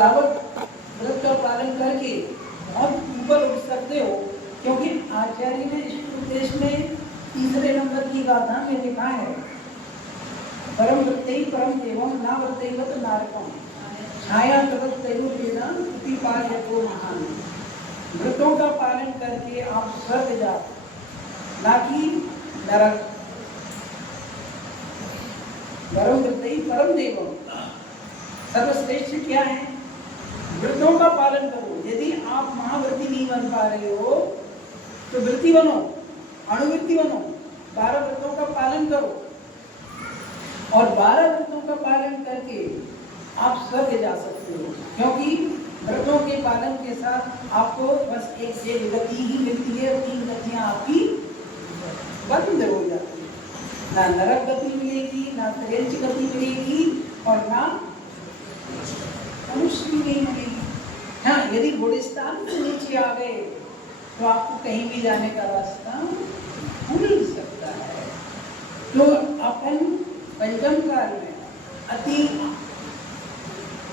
दावत व्रत का पालन करके बहुत ऊपर उठ सकते हो, क्योंकि आचार्य ने इस उपदेश में तीसरे नंबर की गाथा में लिखा है, परम व्रतै परम देवम ना व्रतैवत नारकम छाया तवत तयोर्वेदान प्रतिपाल्यतो महान। व्रतों का पालन करके आप स्वर्ग जाओ, ना कि नरक। परम व्रतै परम देवम, सर्वश्रेष्ठ क्या है? व्रतों का पालन करो। यदि आप महाव्रती नहीं बन पा रहे हो तो व्रती बनो, अणुव्रती बनो, 12 व्रतों का पालन करो और 12 व्रतों का पालन करके आप स्वर्ग जा सकते हो, क्योंकि व्रतों के पालन के साथ आपको बस एक गति ही मिलती है, 3 गतियां आपकी बंद हो जाती है। ना नरक गति मिलेगी, ना त्रेंच गति मिलेगी और ना मनुष्य नहीं मिलेगी। हाँ, यदि गुलिस्तान से नीचे आ गए तो आपको कहीं भी जाने का रास्ता मिल सकता है। तो अपन पंचम काल में अति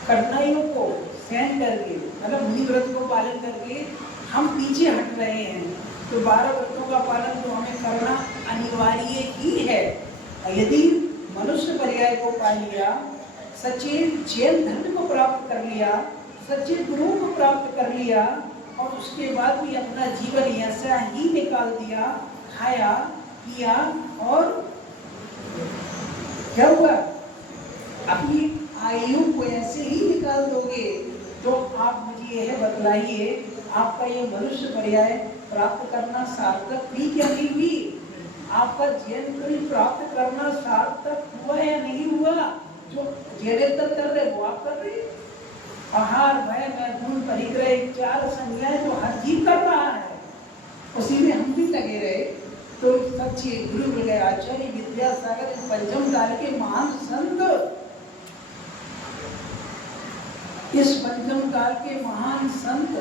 कठिनाइयों को सहन करके, मतलब मुनि व्रत को पालन करके हम पीछे हट रहे हैं, तो 12 व्रतों का पालन तो हमें करना अनिवार्य ही है। यदि मनुष्य पर्याय को पा लिया, सच्चे जैन धर्म को प्राप्त कर लिया, सच्चे गुरु को प्राप्त कर लिया और उसके बाद भी अपना जीवन ऐसा ही निकाल दिया, खाया पिया और क्या हुआ, अपनी आयु को ऐसे ही निकाल दोगे, तो आप मुझे यह बतलाइए, आपका ये मनुष्य पर्याय प्राप्त करना सार्थक हुई क्या नहीं हुई? आपका जैन कुल प्राप्त करना सार्थक हुआ या नहीं हुआ? जो जैनेतर कर रहे वो आप कर रहे, आहार भय मैथुन परिग्रह 4 संज्ञाएं जो हर जीव कर रहा है, उसी में हम भी लगे रहे। तो सच्चे गुरु मिले आचार्य विद्यासागर पंचम काल के महान संत, इस पंचम काल के महान संत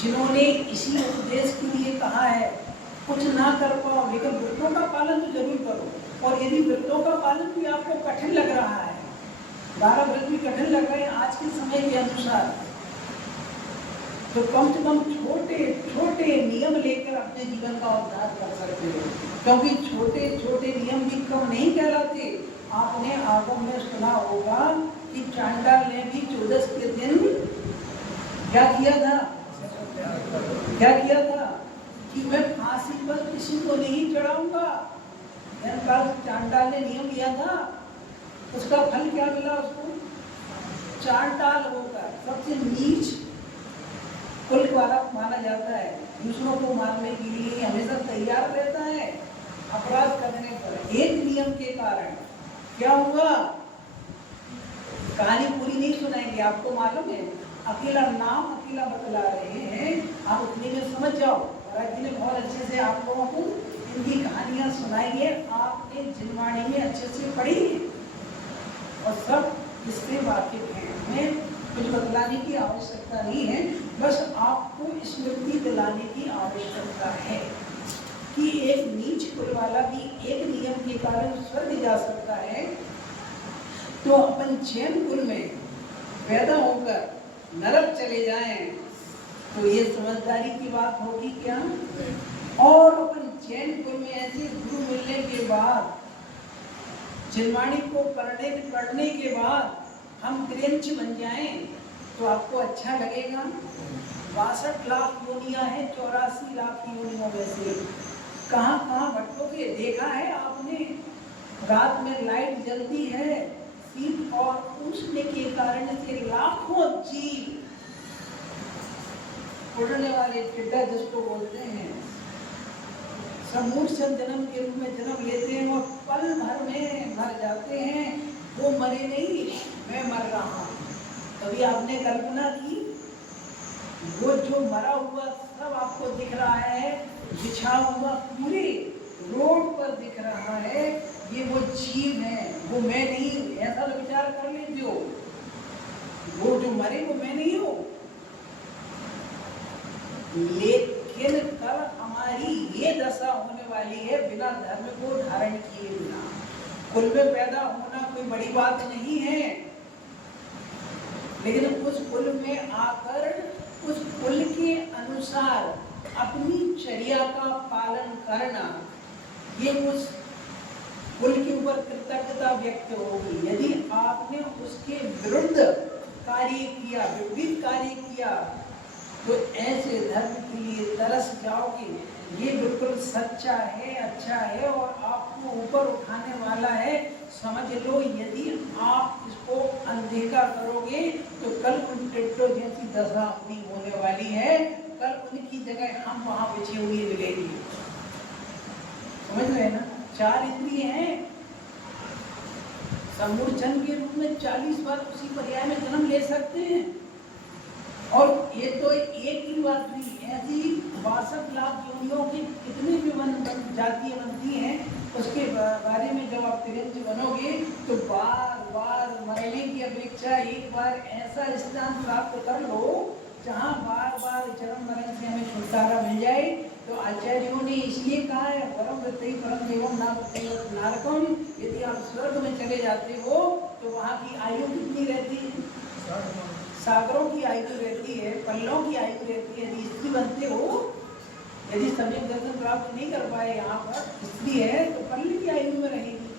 जिन्होंने इसी उपदेश के लिए कहा है, कुछ ना कर पाओ लेकिन व्रतों का पालन तो जरूर करो। और यदि व्रतों का पालन भी आपको कठिन लग रहा है, 12 व्रत भी कठिन लग रहे हैं आज के समय के अनुसार, तो कम से कम छोटे छोटे नियम लेकर अपने जीवन का उद्धार कर सकते हो, क्योंकि छोटे छोटे नियम भी कम नहीं कहलाते। आपने आगम में सुना होगा कि चांडाल ने भी 14 के दिन क्या किया था? क्या किया था कि मैं फांसी पर किसी को नहीं चढ़ाऊंगा। चांडाल ने नियम लिया था, उसका फल क्या मिला उसको? चांडाल होकर सबसे नीच कुल वाला माना जाता है, दूसरों को मारने के लिए हमेशा तैयार रहता है। अपराध करने पर एक नियम के कारण क्या हुआ? कहानी पूरी नहीं सुनाएंगे, आपको मालूम है, अकेला नाम अकेला बतला रहे हैं, आप उतने में समझ जाओ। महाराज जी ने बहुत अच्छे से आप लोगों को इनकी कहानियां सुनाई है, आपने जिनवाणी में अच्छे से पढ़ी है और सब इससे वाकिफ हैं। हमें कुछ बतलाने की आवश्यकता नहीं है, बस आपको स्मृति दिलाने की आवश्यकता है कि एक नीच कुल वाला भी एक नियम के कारण स्वर्ग जा सकता है। तो अपन जैन कुल में पैदा होकर नरक चले जाएं तो ये समझदारी की बात होगी क्या? और अपन जैन कुल में ऐसे गुरु मिलने के बाद, जिनवाणी को पढ़ने के बाद हम ग्रेंच बन जाएं तो आपको अच्छा लगेगा? 62 लाख योनियां हैं, 84 लाख योनियों में से कहाँ कहाँ भटकोगे? देखा है आपने, रात में लाइट जलती है, शीत और उष्ण के कारण से लाखों जीव, उड़ने वाले टिड्डा जिसको बोलते हैं, समूर्छित जन्म के रूप में जन्म लेते हैं और पल भर में मर जाते हैं। वो मरे नहीं, मैं मर रहा हूँ। कभी आपने कल्पना की? वो जो मरा हुआ सब आपको दिख रहा है, बिछा हुआ पूरे रोड पर दिख रहा है, ये वो जीव है, वो मैं नहीं। ऐसा विचार कर लेते हो, वो जो मरे वो मैं नहीं हूँ। लेकिन कल हमारी ये दशा होने वाली है, बिना धर्म को धारण किए बिना। कुल में पैदा होना कोई बड़ी बात नहीं है, लेकिन उस कुल में आकर उस कुल के अनुसार अपनी चर्या का पालन करना, ये उस कुल के ऊपर कृतज्ञता व्यक्त होगी। यदि आपने उसके विरुद्ध कार्य किया, विपरीत कार्य किया, तो ऐसे धर्म के लिए तरस जाओगे। ये बिल्कुल सच्चा है, अच्छा है और आपको ऊपर उठाने वाला है। समझ लो, यदि आप इसको अनदेखा करोगे तो कल उन टिट्टो जैसी दशा अपनी होने वाली है। कल उनकी जगह हम वहां बिछे हुए मिलेंगे। समझ रहे ना? 4 इंद्रिय हैं, समूर्छन के रूप में 40 बार उसी पर्याय में जन्म ले सकते हैं। और ये तो एक ही बात हुई, ऐसी 62 लाख योनियों की कितनी भी जातियां बनती हैं, उसके बारे में जब आप तिरंज बनोगे तो बार बार मरने की अपेक्षा एक बार ऐसा स्थान प्राप्त कर लो जहाँ बार बार जन्म मरण से हमें छुटकारा मिल जाए। तो आचार्यों ने इसलिए कहा है, परम वृत्ति परम देवम नारकम। यदि आप स्वर्ग में चले जाते हो तो वहाँ की आयु कितनी रहती है? सागरों की आयु रहती है, पल्लों की आयु रहती है। यदि स्त्री बनते हो, यदि सम्यक दर्शन प्राप्त नहीं कर पाए, यहाँ पर स्त्री है तो पल्ल की आयु में रहेगी।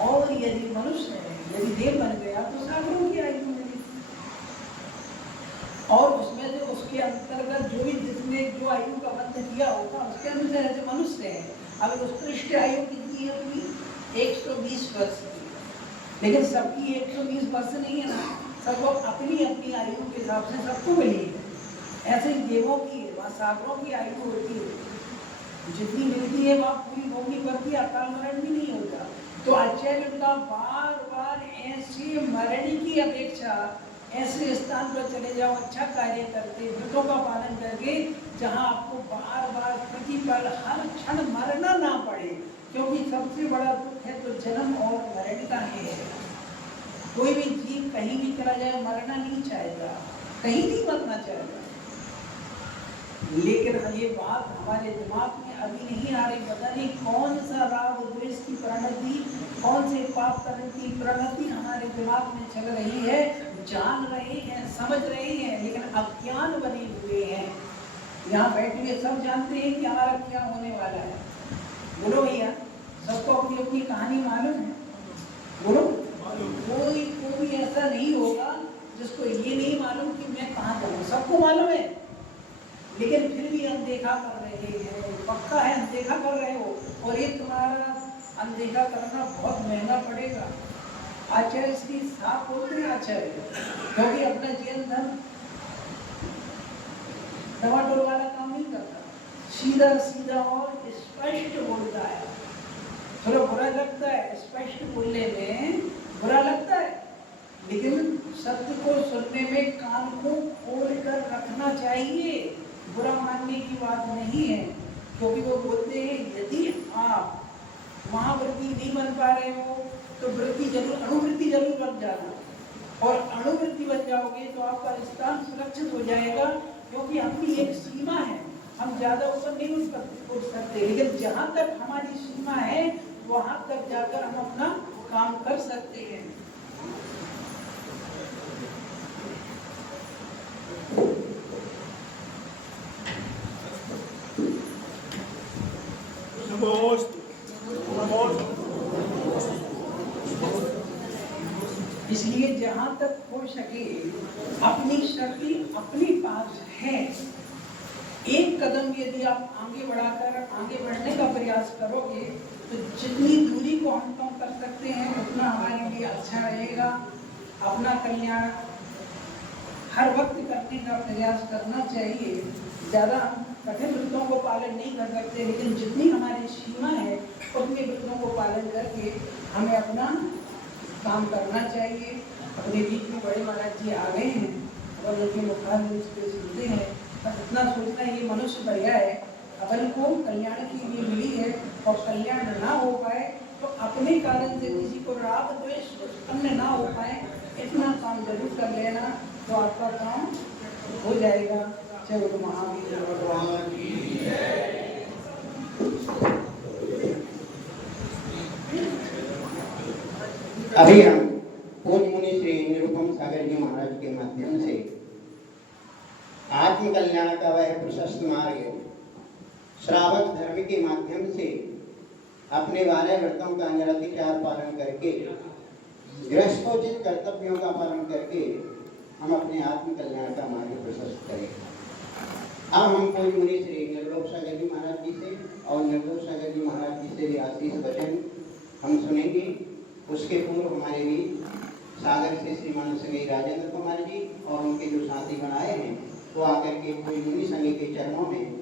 और यदि मनुष्य है, यदि देव बन गया तो सागरों की आयु में रहेगी। और उसमें से उसके अंतर्गत जो भी जिसने जो आयु का बंध किया होगा उसके अनुसार ऐसे मनुष्य है। अब उत्कृष्ट आयु कितनी है अपनी? 120 वर्ष की। लेकिन सबकी 120 वर्ष नहीं है ना, सबको अपनी अपनी आयु के हिसाब से सबको मिली है। ऐसे देवों की, वहाँ सागरों की आयु होती है, जितनी मिलती है वहाँ पूरी भोगनी पड़ती है, अकाल मरण भी नहीं होता। तो आचार्य का बार बार ऐसे मरने की अपेक्षा ऐसे स्थान पर चले जाओ, अच्छा कार्य करके, व्रतों का पालन करके, जहाँ आपको बार बार प्रतिपल हर क्षण मरना ना पड़े। क्योंकि सबसे बड़ा दुख है तो जन्म और मरण का है। कोई भी जीव कहीं भी चला जाए मरना नहीं चाहेगा, कहीं नहीं मरना चाहेगा। लेकिन ये बात हमारे दिमाग में अभी नहीं आ रही। पता नहीं कौन सा राग द्वेष की प्रणति, कौन से पाप कर्म की प्रणति हमारे दिमाग में चल रही है। जान रहे हैं, समझ रहे हैं, लेकिन अज्ञान बने हुए हैं। यहाँ बैठे हुए सब जानते हैं कि हमारा क्या होने वाला है। बोलो भैया, सबको अपनी अपनी कहानी मालूम है? बोलो। कोई ऐसा नहीं होगा जिसको ये नहीं मालूम कि मैं कहाँ जाऊँ। सबको मालूम है, लेकिन फिर भी अनदेखा कर रहे हैं। पक्का है अनदेखा कर रहे हो, और ये तुम्हारा अनदेखा करना बहुत महंगा पड़ेगा। आचार्य श्री साफ बोलते हैं आचार्य, क्योंकि अपना जीवन धर्म डवाडोल वाला काम नहीं करता, सीधा सीधा और स्पष्ट बोलता है। थोड़ा बुरा लगता है, स्पष्ट बोलने में बुरा लगता है, लेकिन सत्य को सुनने में कान को खोल कर रखना चाहिए। बुरा मानने की बात नहीं है, क्योंकि वो बोलते हैं यदि आप महावृत्ति नहीं बन पा रहे हो तो वृत्ति जरूर, अणुवृत्ति जरूर बन जाना, और अणुवृत्ति बन जाओगे तो आपका स्थान सुरक्षित हो जाएगा। क्योंकि अपनी एक सीमा है, हम ज्यादा ऊपर नहीं उठ सकते, लेकिन जहाँ तक हमारी सीमा है वहाँ तक जाकर हम अपना काम कर सकते हैं। इसलिए जहां तक हो सके अपनी शक्ति अपने पास है। एक कदम यदि आप आगे बढ़ने का प्रयास करोगे तो जितनी दूरी को हम कम कर सकते हैं उतना हमारे लिए अच्छा रहेगा। अपना कल्याण हर वक्त करने का प्रयास करना चाहिए। ज़्यादा हम कठिन व्रतों को पालन नहीं कर सकते, लेकिन जितनी हमारी सीमा है उतने व्रतों को पालन करके हमें अपना काम करना चाहिए। अपने बीच में बड़े महाराज जी आ गए हैं और उनके मुखार में उसके सुनते हैं। बस इतना सोचना ये मनुष्य बढ़िया है, अपन को कल्याण के लिए मिली है, और कल्याण ना हो पाए तो अपने कारण से किसी को राग द्वेष उत्पन्न ना हो पाए, इतना काम जरूर कर लेना तो आपका काम हो जाएगा। जय गुरु महावीर भगवान की जय। अभी हम पूज्य मुनि श्री निरुपम सागर जी महाराज के आत्मकल्याण का वह प्रशस्त मार्ग श्रावक धर्म के माध्यम से अपने 12 व्रतों का निरतिचार पालन करके गृहस्थोचित कर्तव्यों का पालन करके हम अपने आत्मकल्याण का मार्ग प्रशस्त करें। अब हम कोई मुनि श्री निर्लोक सागर जी महाराज जी से और निर्लोक सागर जी महाराज जी से भी आशीष वचन हम सुनेंगे। उसके पूर्व हमारे भी सागर से श्रीमान संगी राजेंद्र कुमार जी और उनके जो साथी बनाए हैं वो आकर के कोई मुनि संगी के चरणों में